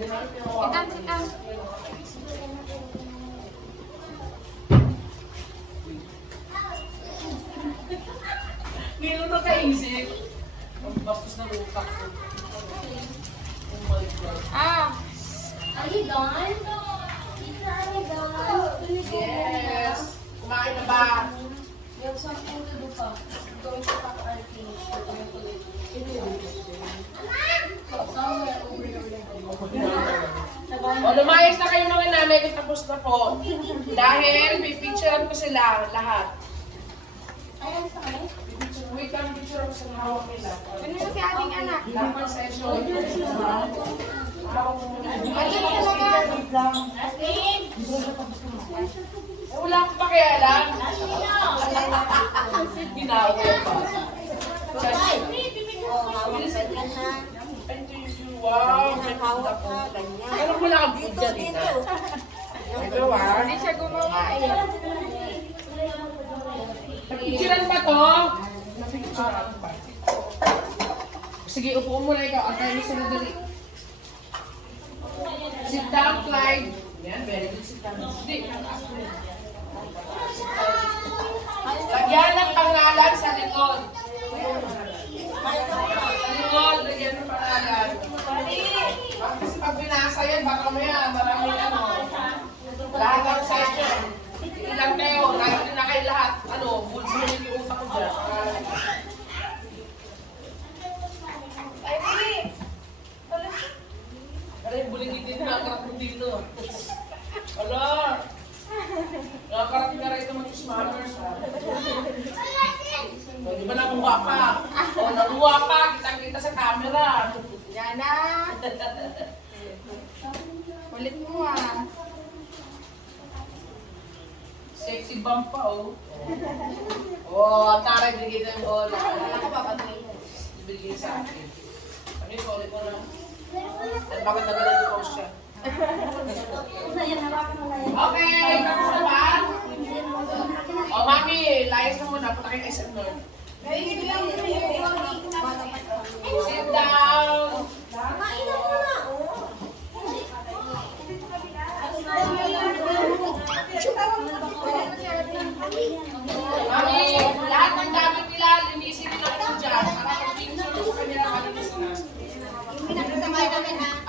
Sit down. Nilo na kaisip. Ang bastos na utak ko. Oh my God. Are you done? Teacher, are you done? Yes! Kumain na ba? We have something to do pa. We're going to pack our things. We're going to live. Somewhere over there. O, lumayas na kayo mga nanay kung tapos na po. Dahil pipicturean ko sila lahat. Ayan sa kanya? Wait lang, picture ako sa hawak nila. Ano mo si ating anak? Dapat session. Hawak mo muna. Wala akong pakialam. Ginawa pa. Wow! Ano mo lang ang bigyan dito? Ito ah. Hindi siya gumawa eh. Napicturean ba to? Napicturean ba? Sige, upo mo na ikaw. Ang tayo sa dali. Sit down, Clyde. Yan, very good. Sit down. Hindi. Lagyan ng pangalan sa likod. Sa likod, lagyan ng pangalan. Kasi pag binasa yan, baka maya maraming ano. Lahat ng session. Ilang kayo, natin na kayo lahat. Ano, bulbulin yung utak ko dyan. Aray, buligid din na akarap mo dito. Ala! Nakakarap na rin ito mag-smammers ha. O, di ba nakuha pa? O, nakuha pa. Kita-kita sa camera. Yan na. Ulit mo ah. Sexy bump pa oh. Oh, ang taray, bigay na yung bola. Ako papatuloy. Bigay sa akin. Ano yung bola ko na? At bakit nagalan yung post siya? Okay, tapos na ba? O, mami, layas mo muna. Punta kayo SM North. Sit down. Mami, lahat ng gamit nila, linisin nila ito dyan. Para pag-pinsan ko sa kanila, malinis na. Hindi na kasama namin ha.